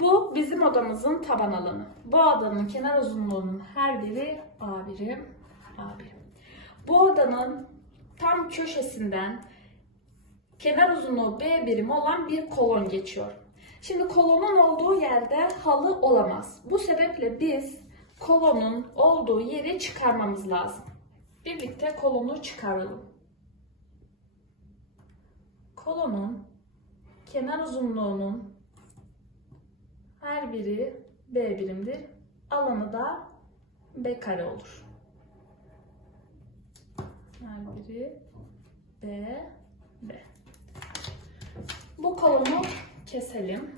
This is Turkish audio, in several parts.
Bu bizim odamızın taban alanı. Bu odanın kenar uzunluğunun her biri A birim, A birim. Bu odanın tam köşesinden kenar uzunluğu B birimi olan bir kolon geçiyor. Şimdi kolonun olduğu yerde halı olamaz. Bu sebeple biz kolonun olduğu yeri çıkarmamız lazım. Birlikte kolonu çıkaralım. Kolonun kenar uzunluğunun her biri B birimdir. Alanı da B kare olur. Her biri B, B. Bu kolonu keselim.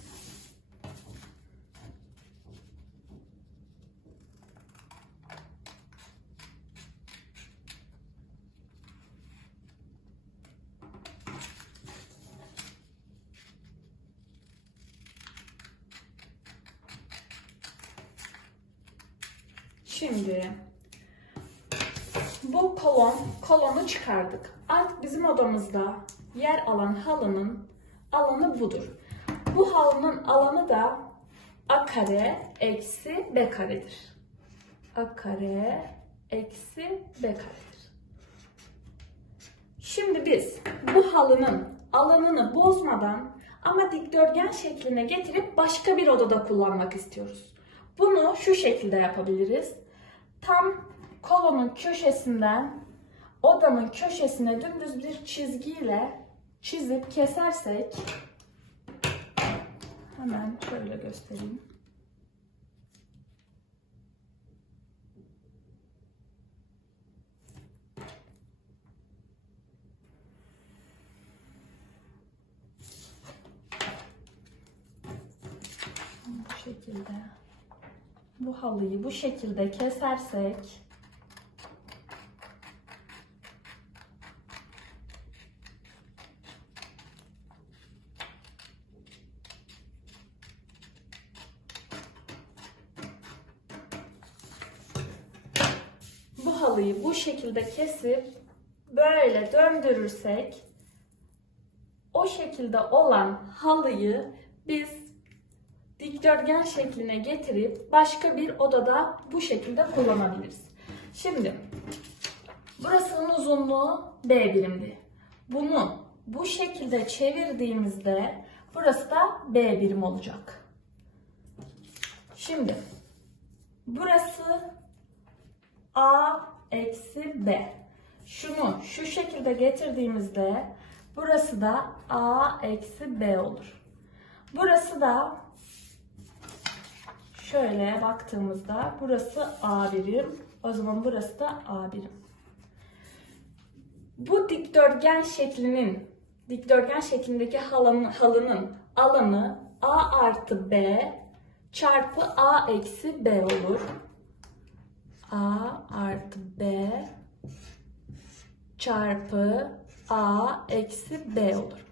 Şimdi bu kolon, kolonu çıkardık. Artık bizim odamızda yer alan halının alanı budur. Bu halının alanı da a kare eksi b karedir. a kare eksi b karedir. Şimdi biz bu halının alanını bozmadan ama dikdörtgen şekline getirip başka bir odada kullanmak istiyoruz. Bunu şu şekilde yapabiliriz. Tam kolonun köşesinden odanın köşesine dümdüz bir çizgiyle çizip kesersek hemen şöyle göstereyim. Şekilde bu halıyı bu şekilde kesersek bu halıyı bu şekilde kesip böyle döndürürsek o şekilde olan halıyı biz dikdörtgen şekline getirip başka bir odada bu şekilde kullanabiliriz. Şimdi burasının uzunluğu B birimdi. Bunu bu şekilde çevirdiğimizde burası da B birim olacak. Şimdi burası A eksi B. Şunu şu şekilde getirdiğimizde burası da A eksi B olur. Burası da şöyle baktığımızda burası A birim. O zaman burası da A birim. Bu dikdörtgen şeklinin dikdörtgen şeklindeki halının, halının alanı A artı B çarpı A eksi B olur. A artı B çarpı A eksi B olur.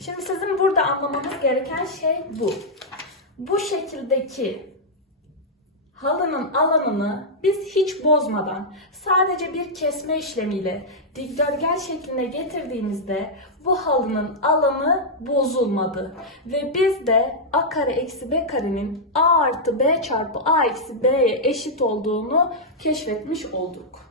Şimdi sizin burada anlamanız gereken şey bu. Şekildeki halının alanını biz hiç bozmadan sadece bir kesme işlemiyle dikdörtgen şekline getirdiğimizde bu halının alanı bozulmadı. Ve biz de a kare eksi b karenin a artı b çarpı a eksi b'ye eşit olduğunu keşfetmiş olduk.